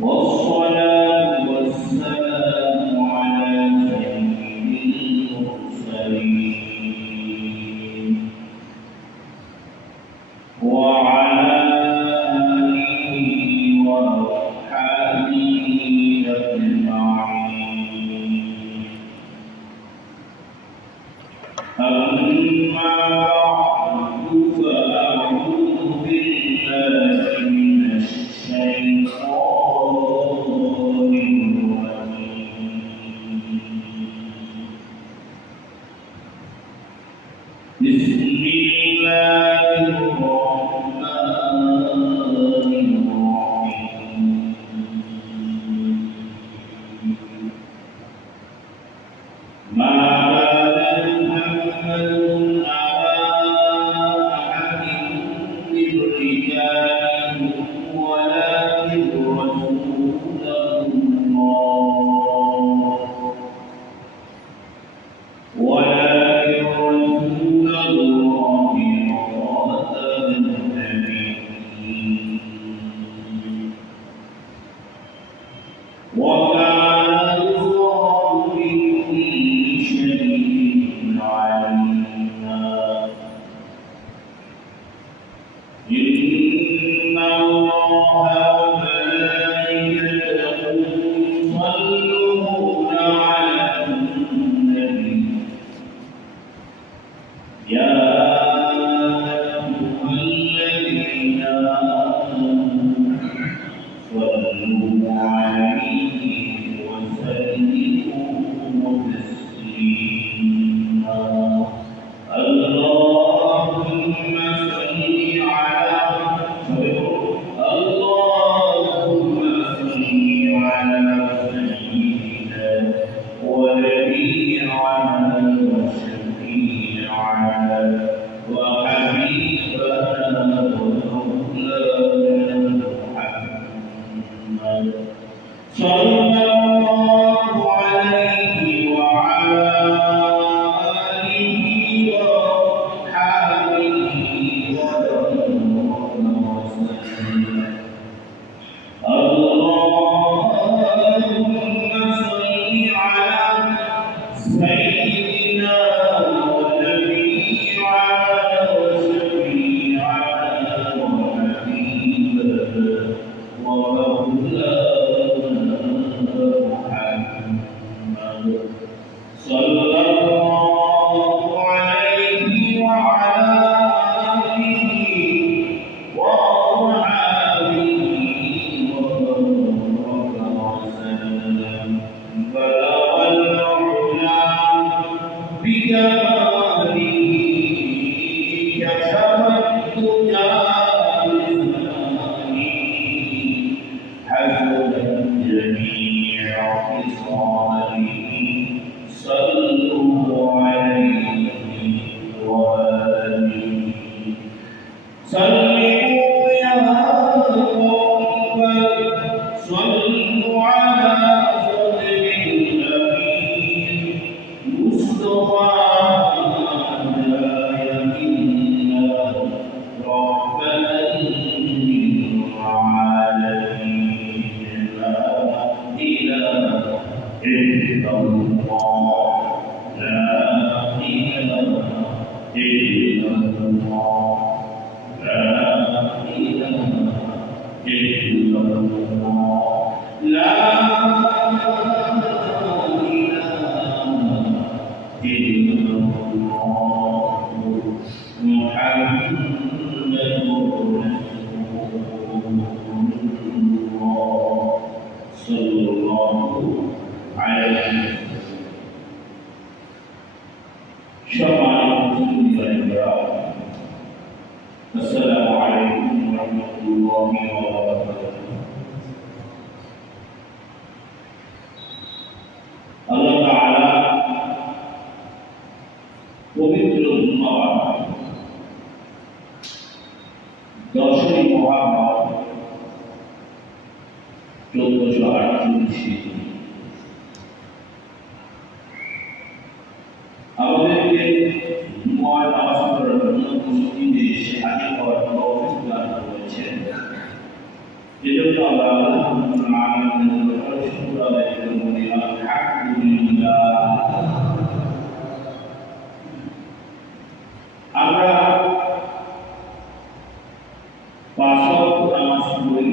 والصلاة والسلام على سيد المرسلين وعلى آله وأصحابه أجمعين. أما بعد فأعوذ بالله من الشيطان بسم الله الرحمن الرحيم. ما كان محمد أبا أحد من رجالكم ولكن رسول الله وخاتم النبيين. وكان الله بكل شيء عليما. إن الله وملائكته يصلون على النبي يا أيها الذين آمنوا صلوا عليه وسلموا تسليما. اللهم صل على سيدنا ونبينا وشفيعنا وحبيبنا ومولانا محمد صلى الله عليه وعلى آله وأصحابه وسلم. اللهم صل على سيدنا ونبينا وشفيعنا وحبيبنا ومولانا محمد صلى الله عليه وعلى آله وأصحابه وسلم. بلغ العلا بكماله كشف الدجى بزمانه حسنت جميع خصاله. صلوا عليه وآله. سلموا يا قوم صلوا على صدر الأمين مصطفى هدايا منا رحمة للعالمين. لا إله إلا الله لا إله إلا الله لا إله إلا الله لا إله إلا الله محمد رسول الله صلى الله عليه وسلم. السلام عليكم ورحمة الله وبركاته. আল্লাহ তাআলা পবিত্র জুমার 10ই মুহররম 1448 আমাদেরকে জুমার নামাজ পড়ার জন্য মসজিদে এসে হাজির العالمين والشكر لكم الحمد لله আমরা পাঁচ ওয়াক্ত নামাজ পড়ি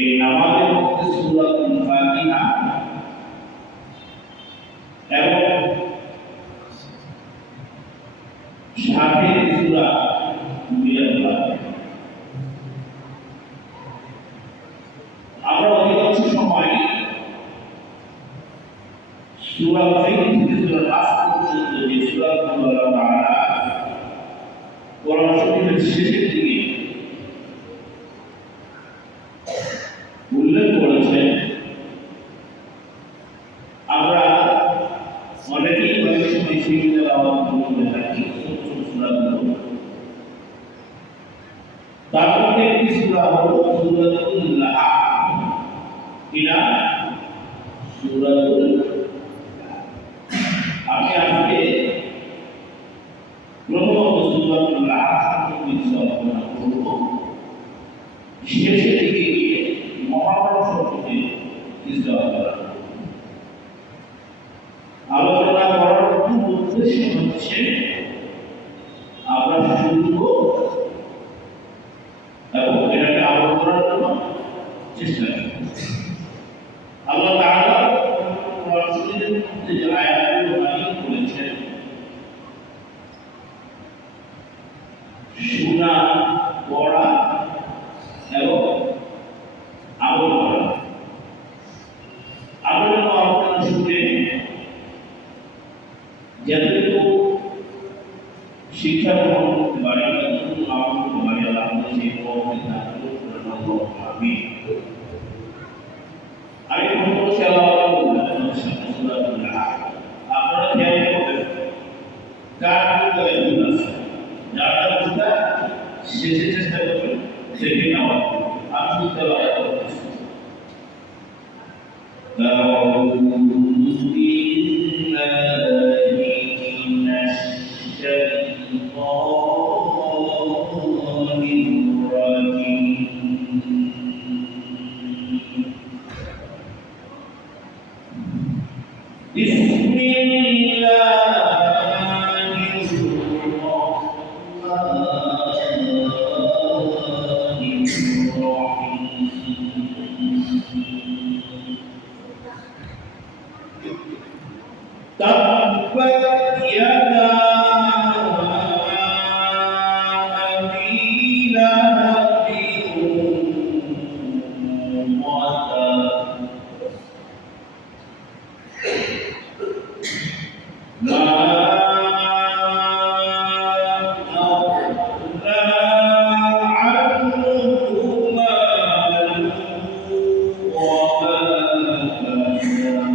এই নামাজের মধ্যে সূরাতুল ফাতিহা এবং সাথে সূরা মুজাদ্দাদ আমরা অধিকাংশ সময় সূরা ফাতিহা থেকে সূরা নাস পর্যন্ত যে সূরাগুলো আল্লাহ তাআলা কোরআন শরীফের শেষের দিকে উল্লেখ করেছেন আমরা অনেকেই অনেক সময় সেই তেলাওয়াত করতে থাকি সূরাগুলো। তার মধ্যে একটি সূরা হলো সূরাতুল লাহা। কিনা সূরাতুল আমি আজকে প্রথমত সূরাতুল লাহা সম্পর্কে আলোচনা করব। শেষের দিকে গিয়ে মহাভারত সম্পর্কে কিছু আলোচনা করার উদ্দেশ্য হচ্ছে আমরা শুনব এবং এটাকে আমল করার জন্য চেষ্টা করব। আল্লাহ তাআলা কোরআন শরীফের মধ্যে যে আয়াতগুলো নাযিল করেছেন শোনা, পড়া এবং আমল করা। আমরা আলোচনা শুনে যতটুকু শিক্ষা গ্রহণ করতে পারি বা যতটুকু আমল করতে পারি আল্লাহ আমাদের সেই তৌফিক দান করুন। আমিন। আমি প্রথম তেলাওয়াত করব সূরাতুল লাহা। আপনারা খেয়াল করবেন কার মধ্যে ভুল আছে, যারা ভুলটা শেষে চেষ্টা করবেন দেখে নেওয়ার। আমি তেলাওয়াত করতেছি। أعوذ بالله من الشيطان الرجيم بسم تبت يدا أبي لهب وتب ما أغنى عنه ماله وما كسب سيصلى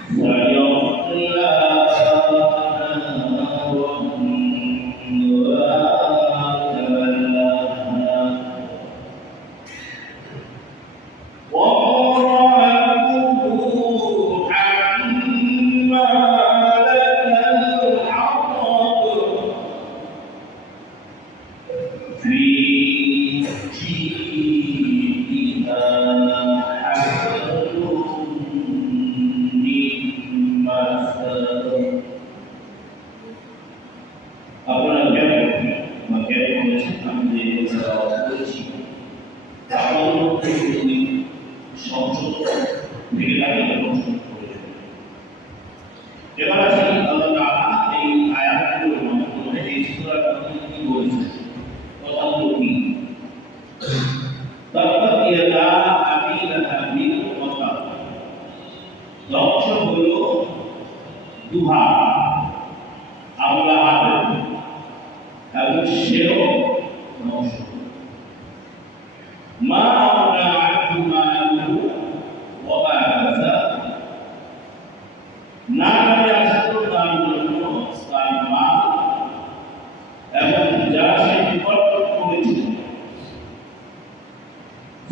نارا ذات لهب وامرأته حمالة الحطب في جيدها حبل من مسد আপনারা জ্ঞান করবেন বা জ্ঞান করেছেন আমি যে তেলাওয়াত করেছি তার মধ্যে যদি সংশোধন থেকে লাগে সংশোধন করে দেবেন। এবার আসি আল্লাহ তাআলা এই আয়াতগুলোর মাধ্যমে এই সূরার মধ্যে কি বলেছেন, কথাগুলো কি? তাব্বাত ইয়াদা আবি লাহাবিন ওয়া তাব। ধ্বংস হলো দুহা আবু লাহাবের এবং সেও ধ্বংস। মা আগনা আনহু মালুহু ওয়া মা কাসাব। না করে আসতো তার জন্য তার মাল এবং যা সে বিপর্যয় করেছিল।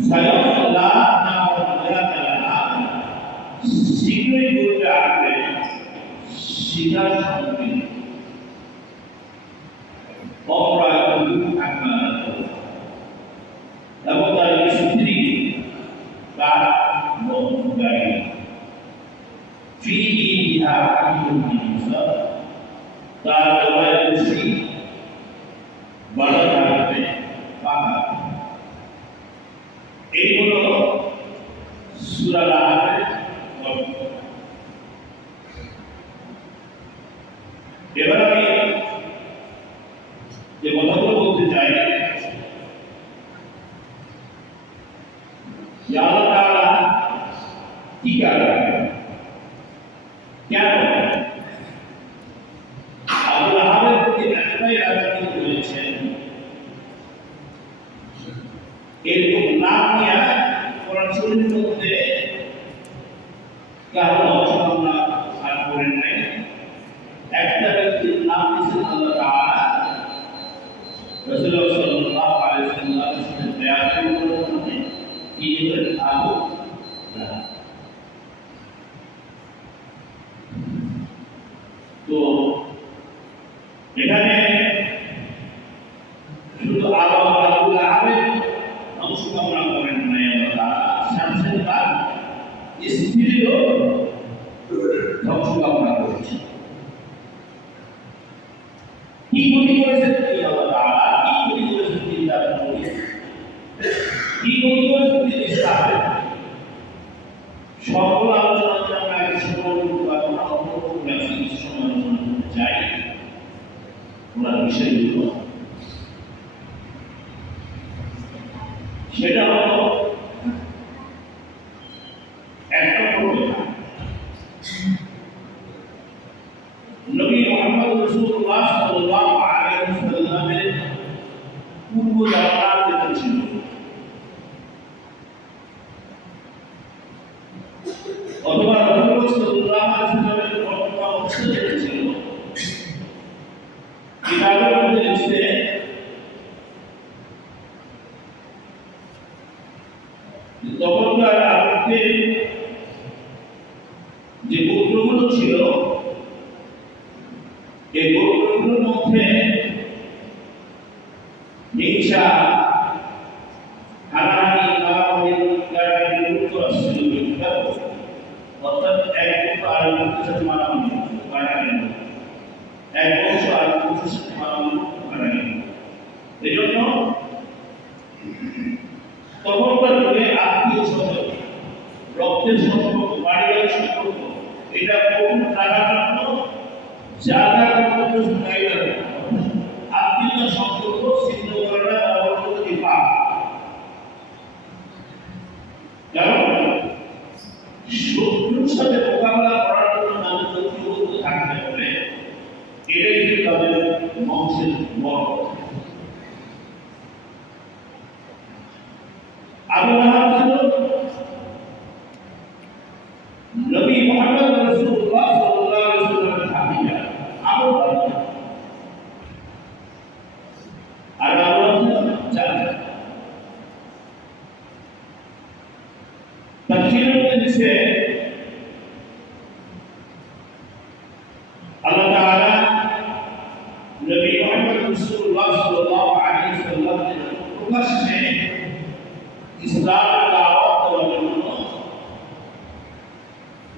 সায়াসলা নারান যাত লাহাব। শীঘ্রই জ্বলবে আগুনে শিখার সম্মুখীন। অপরাধ ফিহা হাকিমুন ইনসাফ, তার গলায় রশি বাঁধা থাকবে পাকা। এই হলো সূরা আল-আহজাবের গল্প। এবার আমি যে কথাগুলো বলতে চাই, আল্লাহ তাআলা কি কারণে কেন আবু লাহাবের প্রতি এতটাই রাগান্বিত হয়েছেন, এরকম নাম নিয়ে কোরআন শরীফের মধ্যে কারো আলোচনা আর করেন নাই। একটা ব্যক্তির নাম দিয়েছেন আল্লাহ তাআলা, রাসূলুল্লাহ সাল্লাল্লাহু আলাইহি ওয়াসাল্লামের সাথে বেয়াদবি করার জন্য কি হলেন আবু লাহাব। তো এখানে শুধু আবু লাহাবের অংশ কামনা করেন নাই আল্লাহ তাআলা, সাথে সাথে তার স্ত্রীরও ধ্বংস কামনা করেছেন। কি ক্ষতি করেছেন তিনি আল্লাহ তাআলা, কি ক্ষতি করেছেন তিনি তার নবী, কি ক্ষতি করেছেন তিনি ইসলামের, সকল আলোচনা আমরা আগে সময় সমালোচনা করতে চাই। ওনার বিষয়গুলো সেটা হলো একটা কথা, নবী মুহাম্মদ রাসূলুল্লাহ সাল্লাল্লাহু আলাইহি ওয়াসাল্লামের পূর্ব যাত্রা যেটা ছিল, অথবা রাসূলুল্লাহ সাল্লাল্লাহু আলাইহি ওয়াসাল্লামের বর্তমান অবস্থা যেটা ছিল, কিতাবের মধ্যে লিখছে তখনকার আরবদের যে গোত্রগুলো ছিল, এই গোত্রগুলোর মধ্যে হিংসা, হানাহানি, মারামারি, গালাগালি যুক্ত আসছিল। অর্থাৎ এক গোত্র আর এক গোত্রের সাথে মারামারি, গালাগালি, এক বংশ আর এক বংশের সাথে মারামারি, গালাগালি। এই জন্য তখনকার যুগে আত্মীয় স্বজন, রক্তের সম্পর্ক, পারিবারিক সম্পর্ক, এটা কোন টাকা জন্য জায়গা কর্তব্য জায়গা আত্মীয়তার সম্পর্ক ছিন্ন করাটা অবশ্যই পাপ। কারণ শত্রুর সাথে মোকাবেলা করার জন্য তাদের ঐক্যবদ্ধ থাকতে হবে, এটাই কিন্তু তাদের বংশের বড় কথা। আবু লাহাব ছিল নবী মুহাম্মদ রাসূলুল্লাহ সাল্লাল্লাহু আলাইহি ওয়াসাল্লামের ভাতিজা আবু লাহাব, আর আবু লাহাব চাচা। তাফসীরের মধ্যে লিখছে আল্লাহ তাআলা নবী মুহাম্মদ রাসূলুল্লাহ সাল্লাল্লাহু আলাইহি ওয়াসাল্লামের প্রকাশ্যে ইসলামের দাওয়াত দেওয়ার জন্য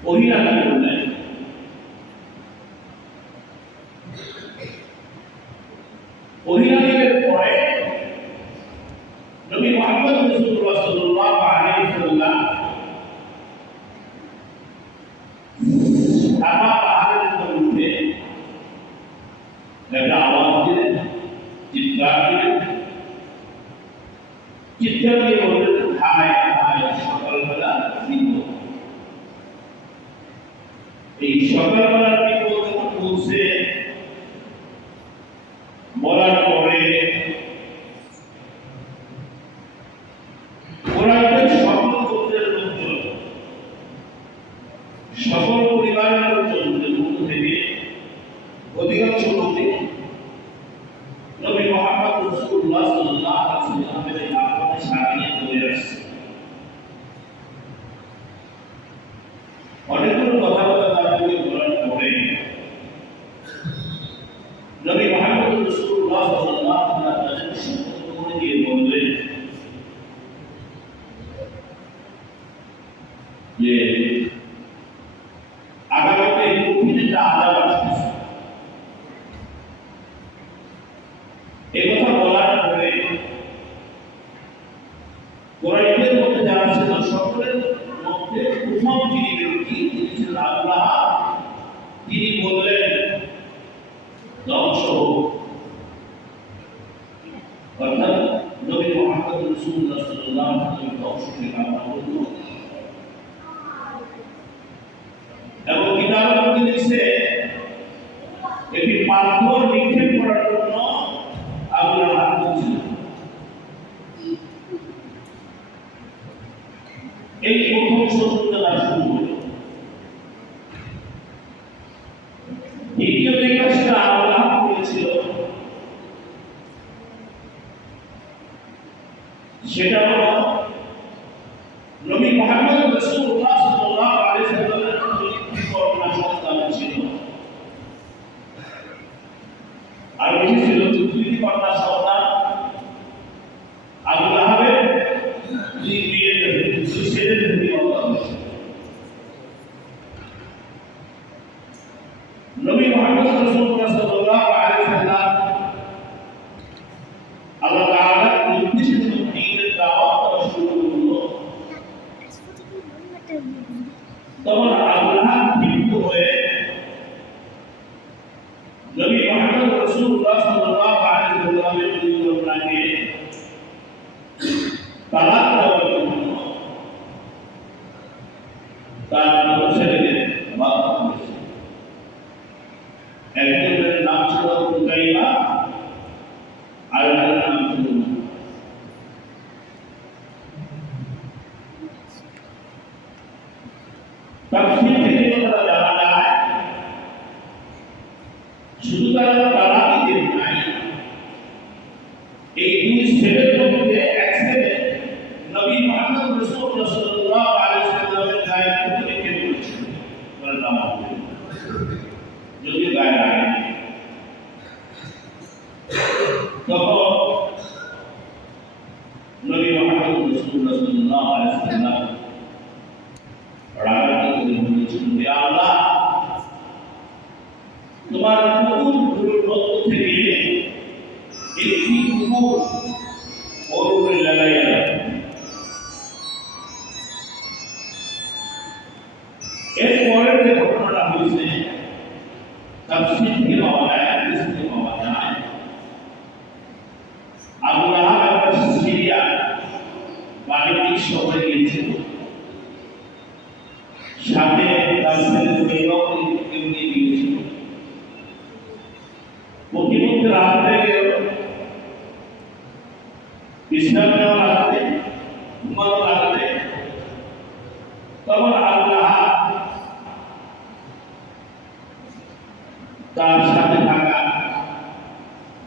ওহী নাযিল করলেন। ওহী নাযিলের পরে নবী মুহাম্মদ রাসূলুল্লাহ সাল্লাল্লাহু আলাইহি ওয়াসাল্লাম সাফা পাহাড়ের উপর উঠে একটা আওয়াজ দিলেন, চিৎকার দিলেন, চিৎকার দিয়ে বললেন, হায় হায় সকালবেলা বিপদ। এই সকালবেলার বিপদ যখন বলছে, বলার পরে কোরআনের সকল গোত্রের লোকজন, সকল পরিবারের লোকজনদের মধ্য থেকে অধিকাংশ লোকে নবী মুহাম্মদ রাসূলুল্লাহ সাল্লাল্লাহু আলাইহি ওয়াসাল্লামের এই আহ্বানে সাড়া দিয়ে চলে আসছে। অনেকগুলো কথাবার্তা তাদেরকে বলার পরে তিনি বললেন ধ্বংস হোক, অর্থাৎ নবী মুহাম্মদ রাসূলুল্লাহ সাল্লাল্লাহু আলাইহি ওয়াসাল্লাম ধ্বংসকে কামনা করল। এবং কিতাবের মধ্যে লিখছে একটি পাথর নিক্ষেপ করার জন্য আবু লাহাব বলছিল। এই প্রথম শত্রুতা শুরু হল। দ্বিতীয় যে কাজটা আবু লাহাব করেছিল সেটা হলো নবী মুহাম্মদ রাসূলুল্লাহ সাল্লাল্লাহু আলাইহি ওয়াসাল্লামের কন্যা সন্তান ছিল, আর বেশি ছিল দুই কন্যা সন্তান। আবু লাহাবের দুই মেয়েদের দুই ছেলেদের বিবাহ হয়েছে। নবী মুহাম্মদ রাসূলুল্লাহ সাল্লাল্লাহু আলাইহি ওয়াসাল্লাম আল্লাহ তাআলার নির্দেশিত দ্বীনের দাওয়াত করা শুরু করলো। তখন আবু লাহাব ক্ষিপ্ত হয়ে নবী মুহাম্মদ রাসূলুল্লাহ সাল্লাল্লাহু আলাইহি ওয়াসাল্লামের দুই কন্যাকে তালাক দেওয়ার জন্য তার ছেলেকে বাধ্য করেছে। একজনের নাম ছিল রুকাইয়া, আর একজনের নাম ছিল তাফসীর থেকে কথা জানা যায় শুধু তারা তালাকই দেন নাই, এই দুই ছেলের মধ্যে এক ছেলে নবী মুহাম্মদ রাসূলুল্লাহ সাল্লাল্লাহু আলাইহি ওয়াসাল্লামের গায়ে থুতু রেখে দিয়েছিল। বলে নামাজ পড়ে যদি গায়ে লাগে তখন নবী মুহাম্মদ রাসূলুল্লাহ সাল্লাল্লাহু আলাইহি ওয়াসাল্লাম রাগান্বিত হয়ে বলেছিলেন, হে আল্লাহ, তোমার কুকুরগুলোর মধ্য থেকে একটি কুকুর ওর উপরে লাগাইয়া দাও। এরপরের যে ঘটনাটা হয়েছে তাফসীর থেকে পাওয়া যায়, হাদিস থেকে পাওয়া যায়, আবু লাহাব একবার সিরিয়া বাণিজ্যিক সফরে গিয়েছিল, সাথে তার ছেলেকে নিয়ে গিয়েছিল। প্রতিমধ্যে রাত হয়ে গেল, বিশ্রাম নেওয়া লাগবে, ঘুমানো লাগবে। তখন আবু লাহাব তার সাথে থাকা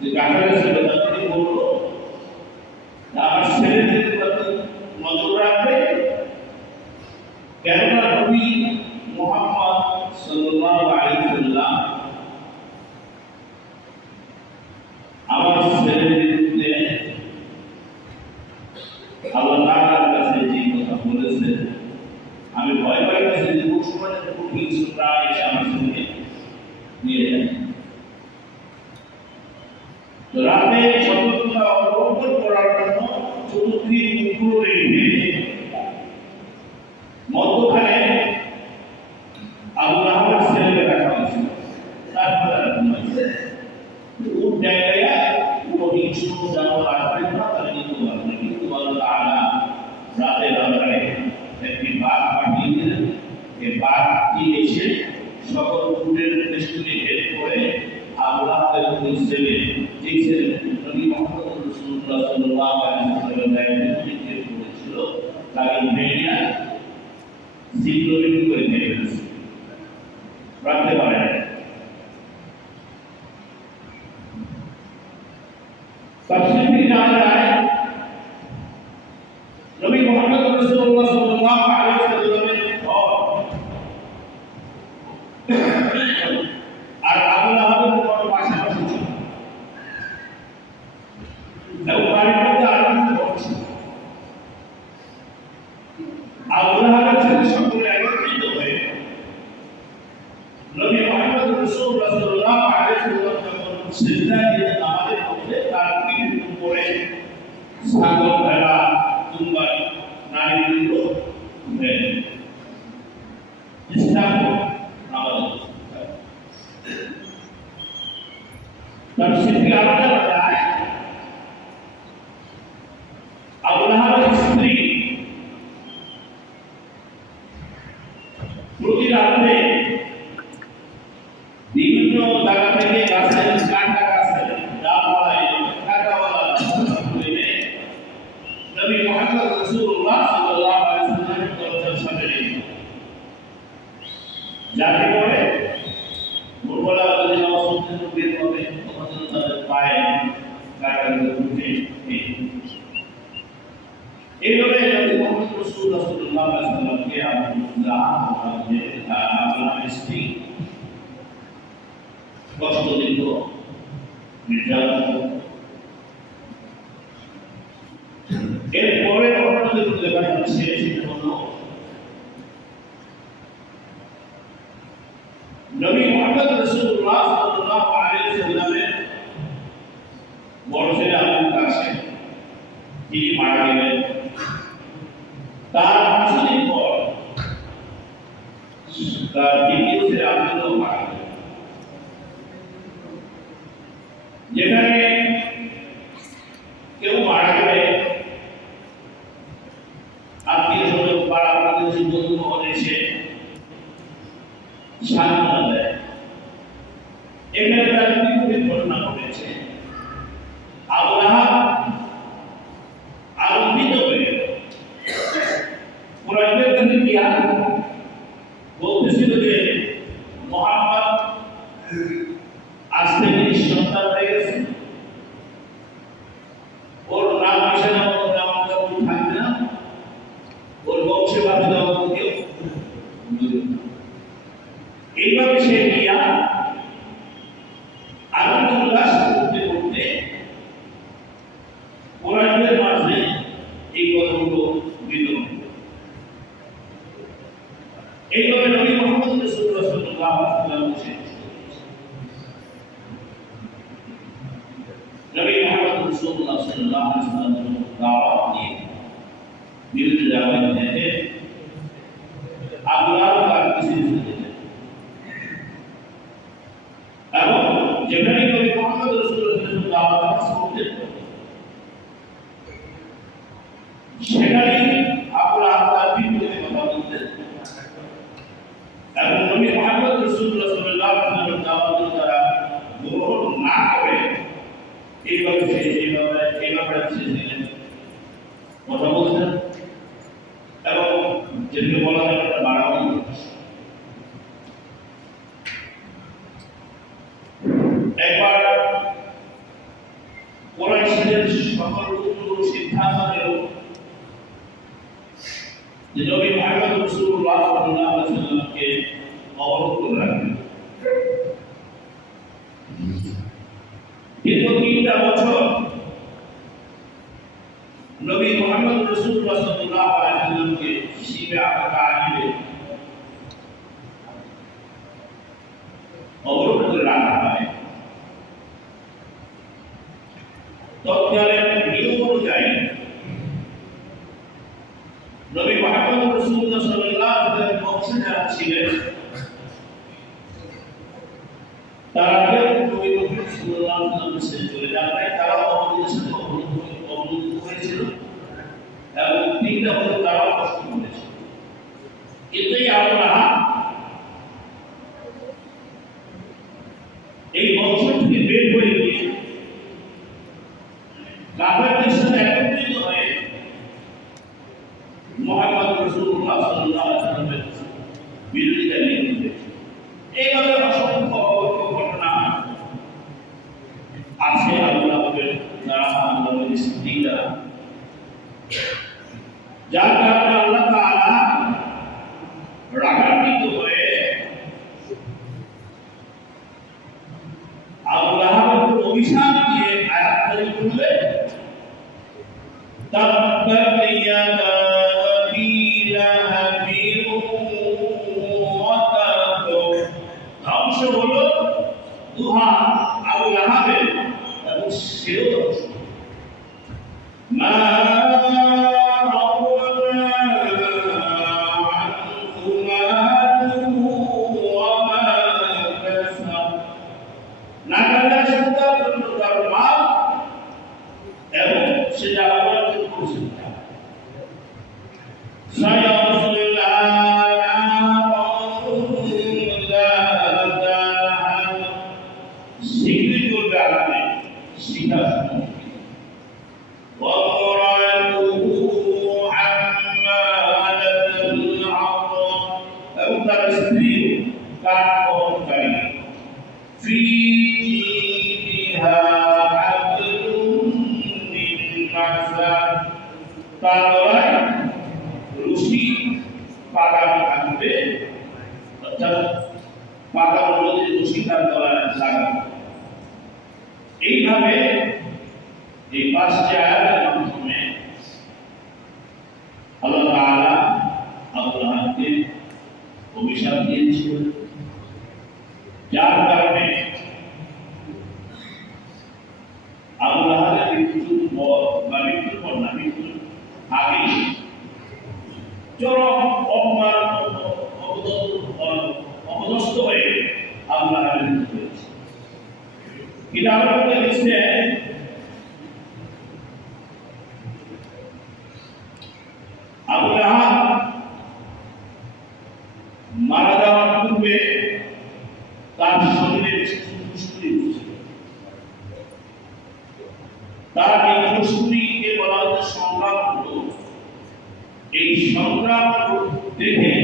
যে কাকারা ছিল তাদেরকে বলল, আমার ছেলেদের প্রতি নজর রাখবে, কেননা নবী মুহাম্মদ সাল্লাল্লাহু আলাইহি ওয়াসাল্লাম আমার ছেলেদের বিরুদ্ধে আল্লাহ তাআলার কাছে যে কথা বলেছে, আমি ভয় পাইতেছি যে খুব সময় কঠিন সূত্রা এসে আমার সঙ্গে নিয়ে যায়। তো রাতে সতর্কতা অবলম্বন করার জন্য চতুর্দিক মুখগুলো রেখে মধ্যখানে আবু লাহাবের ছেলেকে রাখা হয়েছিল। তারপরে ওর জায়গায় কোনো হিংস্র জানোয়ার আসবে না, তারা নিতে পারবে না। কিন্তু আল্লাহ তাআলা রাতের আধারে একটি বাঘ পাঠিয়ে দিলেন। এই বাঘটি এসে সকল উটের পেছনে হেড করে আবু লাহাবের দুই ছেলে, যে ছেলে নবী মুহাম্মদ রাসূলুল্লাহ সাল্লাল্লাহু আলাইহি ওয়াসাল্লামের গায়ে নিক্ষেপ করেছিল, তাকে মেরে জিব্রাইল করে দিয়ে ফেলেছে, রাখতে পারে না। তাফসীর থেকে জানা যায় নবী মুহাম্মদ রাসূলুল্লাহ সাল্লাল্লাহু আলাইহি ওয়াসাল্লামের ঘর আর আবু লাহাবের ঘর পাশাপাশি ছিল। এবং বাড়ির মধ্যে আরো ঘর ছিল। আবু লাহাবের সাথে সকলে একত্রিত হয়ে নবী মুহাম্মদ রাসূলুল্লাহ সাল্লাল্লাহু আলাইহি ওয়াসাল্লাম যখন সিজদায় গিয়ে নামাজের মধ্যে তার পিঠের উপরে ছাগল, ভেড়া, দুম্বা, নারীগুলো ইসলাম নামাজ তাফসীর থেকে আলাদা যায় আবু লাহাবের স্ত্রী প্রতি রাতে বিভিন্ন জায়গা থেকে গাছের কাটা গাছের ডালপালায় কাটাওয়ালা হইলে নবী মুহাম্মদ রাসূলুল্লাহ সাল্লাল্লাহু আলাইহি ওয়াসাল্লামের দরজার সামনে যাতে করে ভোরবেলা যদি নামাজ পড়তে বের হবে তখন তাদের পায়ে কাটাগুলো উঠে এইভাবে নবী মুহাম্মদ রাসূলুল্লাহ সাল্লাল্লাহু আলাইহি ওয়াসাল্লামকে আপনার স্ত্রী কষ্ট দিত নির্যাতন। এরপরে ঘটনাটি দেখা যাচ্ছে সেটা হলো নবী মুহাম্মদ রাসূলুল্লাহ সাল্লাল্লাহু আলাইহি ওয়াসাল্লামের বড় ছেলে আবু কাসেম তিনি মারা গেলেন। তার কিছুদিন পর তার দ্বিতীয় ছেলে আব্দুল্লাহ মারা গেলেন। যেখানে কেউ মারা গেলে আত্মীয় স্বজন পাড়া প্রতিবেশী বন্ধু মহল এসে সান্ত্বনা দেয়। এখানে তার বিপরীত ঘটনা ঘটেছে। আবু লাহাব আনন্দিত হয়ে কুরাইশদের কাছে গিয়া বলতেছিল যে মুহাম্মদ আজ থেকে নিঃসন্তান হয়ে গেছে, ওর নাম হিসেবে আমাদের নাম থাকবে না, ওর বংশে বাধা দেওয়া কেউ। এইভাবে সে গিয়া আনন্দ উল্লাস করতে করতে কুরাইশদের মাঝে এই কথাগুলো বিতরণ। এইভাবে নবী মুহাম্মদ রাসূলুল্লাহ সাল্লাল্লাহু আলাইহি ওয়াসাল্লাম নবী মুহাম্মদ রাসূলুল্লাহ সাল্লাল্লাহু আলাইহি ওয়াসাল্লাম দাওয়াত দিয়ে বিভিন্ন জায়গায় যেতে আবু লাহাব তার পিছনে যেতেন এবং যেখানে নবী মুহাম্মদ রাসূলুল্লাহ সাল্লাল্লাহু আলাইহি ওয়াসাল্লাম দাওয়াত করতেন সেখানে আবু লাহাব তার বিপরীতে কথা বলতেন এবং নবী মুহাম্মদ রাসূলুল্লাহ সাল্লাল্লাহু আলাইহি ওয়াসাল্লামের দাওয়াত তারা গ্রহণ না করে এইভাবে কথা বলছেন এবং যেগুলো বলা হয় ওটা বাড়াবাড়ি করছে। একবার কুরাইশদের সকল গুরু সিদ্ধান্ত নিল যে নবী মুহাম্মদ রাসূলুল্লাহ সাল্লাল্লাহু আলাইহি ওয়াসাল্লামকে অবরোধ করে রাখবেন। দীর্ঘ 3টা বছর নবী মুহাম্মদ রাসূলুল্লাহ সাল্লাল্লাহু আলাইহি ওয়াসাল্লামকে শিবে আকাইবে অবরোধ করে রাখা হয়। তৎকালীন নিয়ম অনুযায়ী নবী মুহাম্মদ রাসূলুল্লাহ সাল্লাল্লাহু আলাইহি ওয়াসাল্লামের বংশে যারা ছিলেন তারা কেউ নবী মুহাম্মদ সাল্লাল্লাহু আলাইহি ওয়াসাল্লামের সাথে চলে যায়। তারা অবরোধের সাথে অবরোধ হয়েছিল এবং 3টা বছর তারাও কষ্ট করেছিল। এতেই আবু লাহাব এই বংশ থেকে বের হয়ে গিয়ে কাফেরদের সাথে একত্রিত হয়ে মুহাম্মদ রাসূলুল্লাহ সাল্লাল্লাহু আলাইহি ওয়াসাল্লামের বিরোধিতা নিয়ে এইভাবে অসংখ্য ঘটনা আছে। আবু লাহাবের দ্বারা আল্লাহর স্ত্রীরা যার কারণে আল্লাহ তাআলা রাগান্বিত হয়ে আবু লাহাবের অভিশাপ দিয়ে আয়াত নাযিল করলেন, তাব্বাত ইয়াদা আবি লাহাবিন ওয়া তাব। ধ্বংস হলো দুহা আবু লাহাবের এবং সেও ধ্বংস। মা না সেগুলি চলবে আলাদা শিক্ষা এবং তার স্ত্রী কাঠ বহনকারী في جيدها حبل من مسد তার গলায় রশি পাকানো থাকবে অর্থাৎ পাকানো রশি তার গলায় লাগানো এইভাবে এই পাঁচটি আয়াতের মাধ্যমে আল্লাহ তাআলা আব্রাহামকে অভিশাপ দিয়েছিলেন যার কারণে আল্লাহর মৃত্যুর পর বা মৃত্যুর পর না মৃত্যুর আগে চরম অপমান অপদস্থ হয়ে আল্লাহর মৃত্যু হয়েছে। কিন্তু আমরা লিখছে আল্লাহ মারা যাওয়ার পূর্বে তার শরীরে ফুসকুড়ি উঠছিল। তার এই ফুসকুড়িকে বলা হচ্ছে সংগ্রাম রোগ। এই সংগ্রাম রোগ দেখে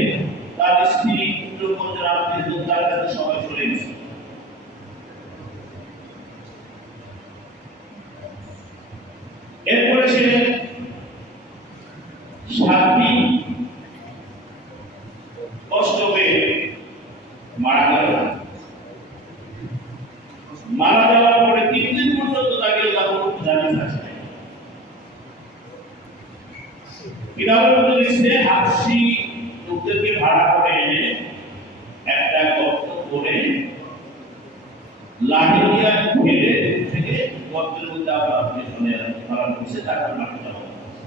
তার স্ত্রী পুত্রকন্যা আত্মীয় তার কাছে সবাই চলে গেছে। এরপরে সে 7 দিন কষ্ট পেয়ে মারা গেল। মারা যাওয়ার পরে 3 দিন পর্যন্ত তাকে জানাজা আছে। কিতাবের মধ্যে হাসি লোকদেরকে ভাড়া করে এনে একটা গর্ত করে লাঠি দিয়ে ফেলে থেকে গর্তের মধ্যে আবার পেছনে ফেলা হচ্ছে, তারপর মাটি দেওয়া হচ্ছে।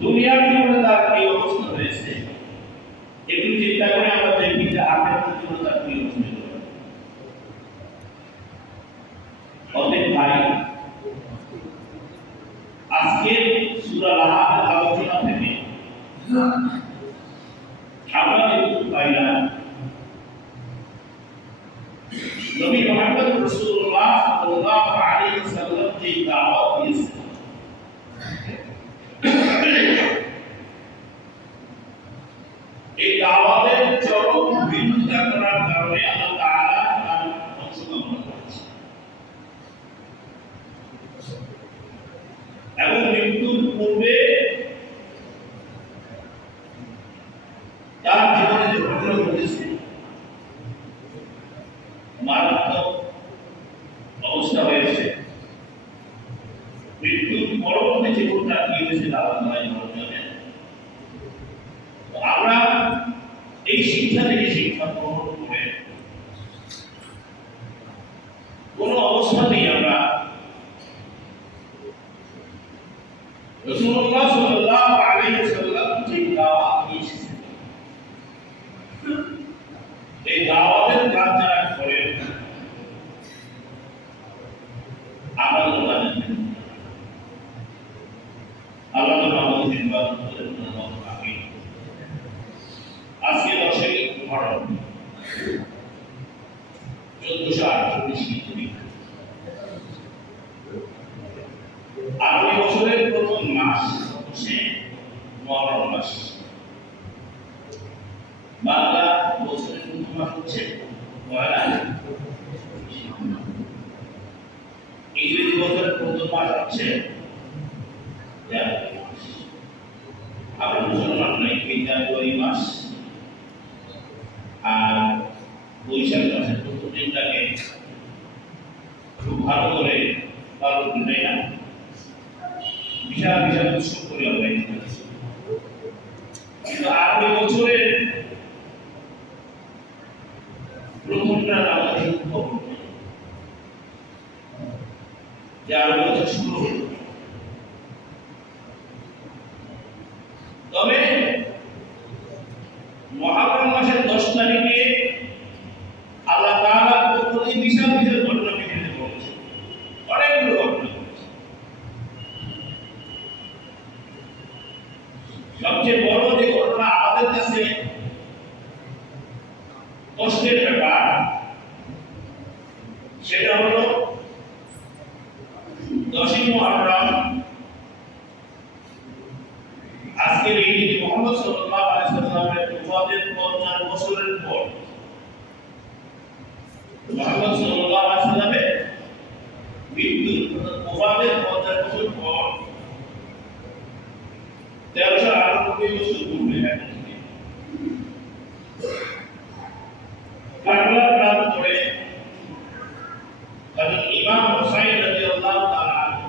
দুনিয়ার জীবনে তার কি অবস্থা হয়েছে একটু চিন্তা করে আমরা দেখি যে আখেরাতের জীবনে তার কি অবস্থা। অতএব ভাই আজকে সূরা লাহাবের আলোচনা থেকে আমরা যেটুকু পাইলাম নবী মুহাম্মদ রাসূলুল্লাহ সাল্লাল্লাহু আলাইহি ওয়াসাল্লাম যে দাওয়াত দিয়েছেন এই দাওয়াতের চরম বিরোধিতা করার কারণে আল্লাহ তাআলা তার অংশগ্রহণ করেছেন এবং মৃত্যুর পূর্বে তার জীবনে যে ঘটনা ঘটেছে মারাত্মক অবস্থা হয়েছে। মৃত্যুর পরবর্তী জীবনটা কি হয়েছে আমরা এই শিক্ষা থেকে শিক্ষা গ্রহণ করে কোনো অবস্থাতেই আমরা রাসূলুল্লাহ সাল্লাল্লাহু আলাইহি ওয়াসাল্লাম যে দাওয়াত দিয়েছেন এই দাওয়াতের কাজ যারা করেন আমরা তাদের আল্লাহ আমাদের ইবাদত করেন। আজকে 10ই মুহররম 1448 হিজরি আরবি বছরের প্রথম মাস হচ্ছে মুহররম মাস। বাংলা বছরের প্রথম মাস হচ্ছে পয়লা, ইংরেজি বছরের প্রথম মাস হচ্ছে জানুয়ারি মাস। আমরা মুসলমান নাই, এই জানুয়ারি মাস আর বৈশাখ মাসের প্রথম দিনটাকে খুব ভালো করে পালন করে না, বিশাল বিশাল উৎসব করে আমরা কিন্তু আরবি বছরের প্রথমটা আমাদের খবর যে আরবি বছর শুরু হল। তবে মুহররম মাসের 10 তারিখে আল্লাহ তাআলা প্রতি বিশাল বিশাল ঘটনা ঘটেছে, অনেকগুলো ঘটনা ঘটেছে। সবচেয়ে বড় যে ঘটনা আমাদের কাছে কষ্টের ব্যাপার সেটা হলো 10ই মুহররম। আজকের এই দিনে মুহাম্মদ সাল্লাল্লাহু আলাইহি ওয়াসাল্লামের ওফাতের 50 বছরের পর মুহাম্মদ সাল্লাল্লাহু আলাইহি ওয়াসাল্লামের মৃত্যু ওফাতের 50 বছর পর 1398 বছর পূর্বে এখন থেকে কারবালার প্রান্তরে হযরত ইমাম হুসাইন রাদিয়াল্লাহু তাআলা আনহু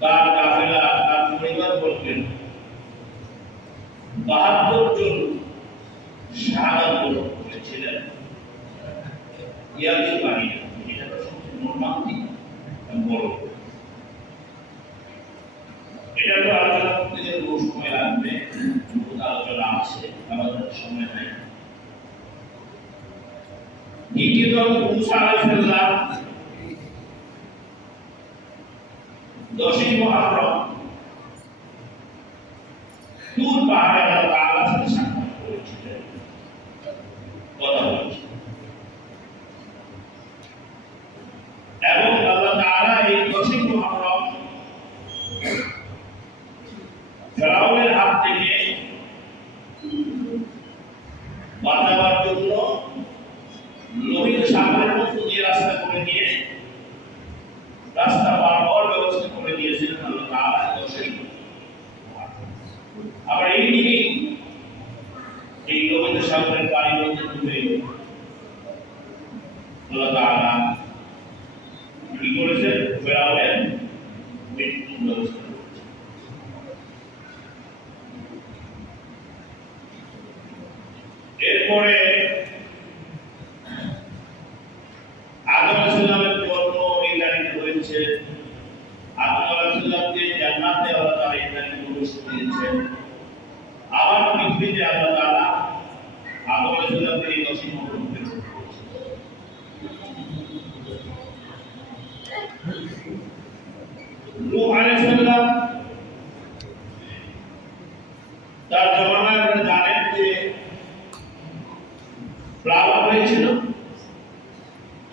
তার কাফেলা তার পরিবার বর্গের 72 জন শাহাদাত বরণ করেছিলেন ইয়াদের বাড়িতে। এটা সবচেয়ে মর্মান্তিক বড়। এটা তো আলোচনা করতে গেলে বহু সময় লাগবে, বহুত আলোচনা আছে, আমাদের সময় নাই। দ্বিতীয়ত মুসা আলাইহিস সালাম 10ই মুহররম তুর পাহাড়ে আল্লাহ তাআলার সাথে সাক্ষাৎ করেছিলেন, কথা বলেছিলেন। এবং আল্লাহ তাআলা এই 10ই মুহররম ফেরাউনের হাত থেকে বাঁচাবার জন্য লোহিত সাগরের মধ্য দিয়ে রাস্তা করে দিয়ে রাস্তা পার হওয়ার ব্যবস্থা করে দিয়েছিলেন আল্লাহ তাআলা 10ই আবার এই দিনে এই লোহিত সাগরের পানির মধ্যে ডুবে আল্লাহ তাআলা কি করেছেন? ফেরাউনের মৃত্যুর ব্যবস্থা করেছেন। এরপরে আদম আলাইহিস সালামের জন্ম এই তারিখে হয়েছে। আদম আলাইহিস সালামকে জান্নাতে আল্লাহ তাআলা এই তারিখে প্রবেশ দিয়েছেন। আবার পৃথিবীতে আল্লাহ তাআলা আদম আলাইহিস সালামকে এই 10ই মুহররম প্রেরণ করেছেন। নূহ আলাইহিস সালাম তার জমানায় আপনারা জানেন যে প্লাবন হয়েছিল।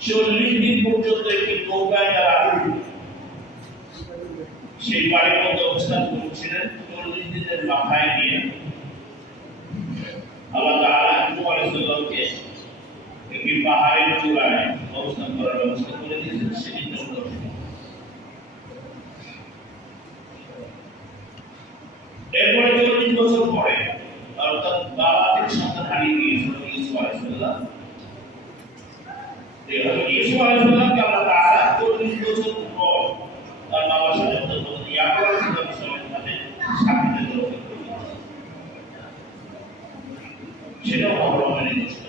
40 দিন পর্যন্ত একটি নৌকায় তারা সেই পানির মধ্যে অবস্থান করছিলেন। 40 দিনের মাথায় নিয়ে আল্লাহ তাআলা নূহ আলাইহিস সালামকে একটি পাহাড়ের চূড়ায় অবস্থান করার ব্যবস্থা করে দিয়েছেন। সেদিন এরপরে 40 বছর পরে অর্থাৎ বাবা থেকে সন্তান হারিয়ে গিয়েছিল ইউসুফ আলাইহিস সালাম। ইউসুফ আলাইহিস সালামকে আল্লাহ তাআলা 40 বছর পর তার বাবার সাথে অর্থাৎ ইয়াকুব আলাইহিস সালামের সাথে সাক্ষাতের তৌফিক করে দিয়েছেন। সেটাও অবলম্বনে নিচ্ছে।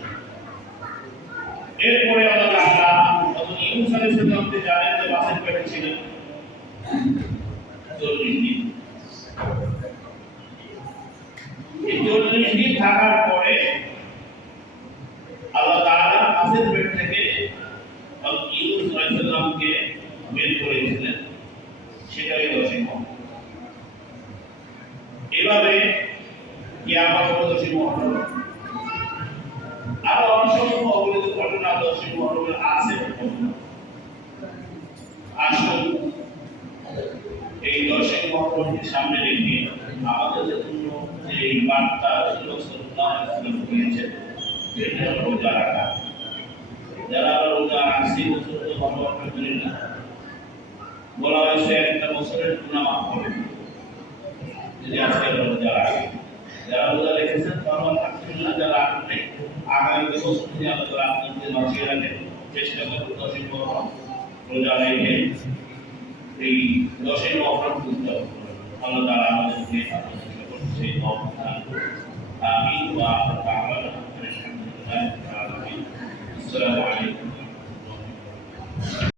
এরপরে আল্লাহ তাআলা হযরত ইউনূস আলাইহিস সালামকে জানেন যে মাছের পেটে ছিলেন 40 দিন। এই 40 দিন থাকার পরে আল্লাহ তাআলা মাছের পেট থেকে হযরত ইউনূস আলাইহিস সালামকে বের করেছিলেন। সেটাই 10ই মুহররম। এভাবে কিয়ামত হলো 10ই মুহররম। আরো অসংখ্য অগণিত ঘটনা 10ই মুহররমে আছে। আসুন এই 10ই মুহররমকে সামনে রেখে আমাদের জন্য এই বার্তা রাসূল সাল্লাল্লাহু আলাইহি ওয়াসাল্লাম দিয়েছেন, সেটা হলো রোজা রাখা। যারা রোজা রাখছি বছর তো ভালো আলহামদুলিল্লাহ, বলা হয়েছে একটা বছরের গুনাহ মাফ হবে যদি আজকে রোজা রাখে। যারা রোজা রেখেছেন তারা আলহামদুলিল্লাহ, যারা রাখেন আগামী বছর যদি আল্লাহ আপনাদের বাঁচিয়ে রাখেন চেষ্টা করুন 10ই মুহররম রোজা রেখে এই 10ই মুহররম করতে হবে। আল্লাহ তাআলা আমাদেরকে সেই তৌফিক দান করুন। আমিন ওয়া আমিন।